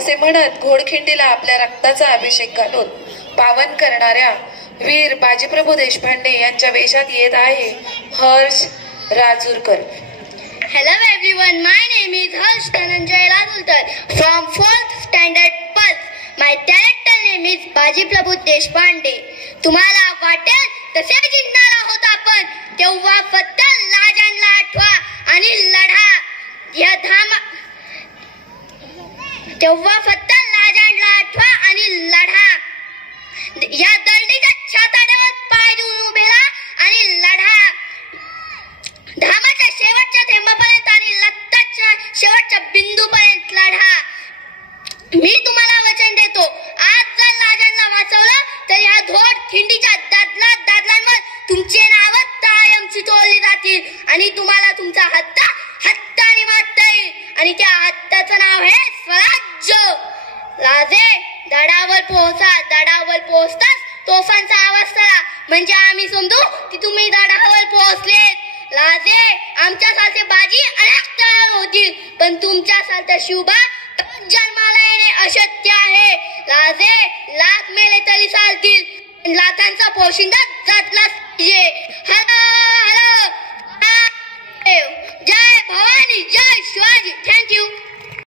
असे म्हणत घोडखिंडीला आपल्या रक्ताचा अभिषेक घालून पावन करणाऱ्या वीर बाजीप्रभू देशपांडे यांच्या वेशात येत आहे Harsh Rajurkar. Hello everyone, my name is Harsh Dhananjay Rajulkar from 4th standard Pulse. My character name is Bajiprabhu Deshpande. तुम्हाला वाटेल तसे जिंकणार आहोत आपण, तेव्हा फक्त लाजांना आठवा आणि लढा. तेव्हा फक्त लाजांना आठवा आणि लढा. या दर्डीच्या छाताड्यावर पाय देऊन उभे राहा आणि लढा. धामाच्या शेवटच्या थेंबापर्यंत आणि रक्ताच्या शेवटच्या बिंदूपर्यंत लढा. मी तुम्हाला वचन देतो, आज जर लाजांना वाचवलं तर या धोड खिंडीच्या दादलांवर तुमचे नाव कायम चितवले जातील आणि तुम्हाला तुमचा हत्ताने मारता येईल. आणि त्या हत्ताचं नाव आहे स्वराज्य. राजे दडावर पोहोचा. दडावर पोहोचताच तोफांचा आवाज करा, म्हणजे आम्ही समजू की तुम्ही दडावर पोहोचलेत. राजे आमच्यासारखे बाजी अनेक तयार होतील, पण तुमच्यासारखा शिवबा जन्माला येणे अशक्य आहे. राजे लाख मेले तरी चालतील, लाखांचा पोशिंदा जातला